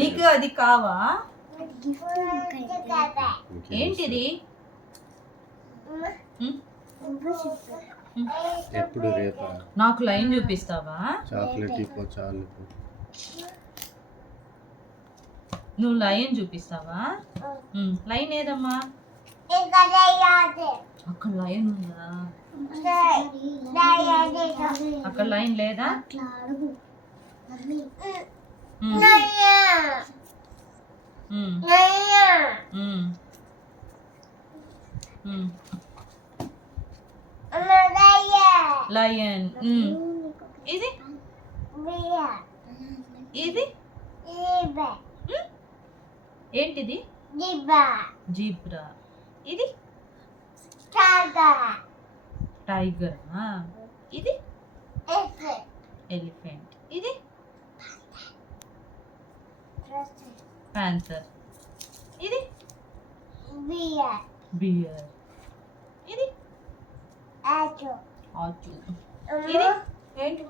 నీకు అది కావా? ఏంటిది? ఎప్పుడు రేపా? నాకు లైన్ చూపిస్తావా? చాక్లెట్ ఇపో చాలు. నువ్వు లైన్ చూపిస్తావా? లైన్ ఏదమ్మా? అక్కడ లైన్ ఉందా? అక్కడ లైన్ లేదా? లయన్. ఇది ఇది ఏంటిది? జీబ్రా. ఇది టైగర్. ఇది ఎలిఫెంట్. ఇది ప్యాంథర్. ఇది బియర్. ఇది ఆచు. ఇది ఏంటి?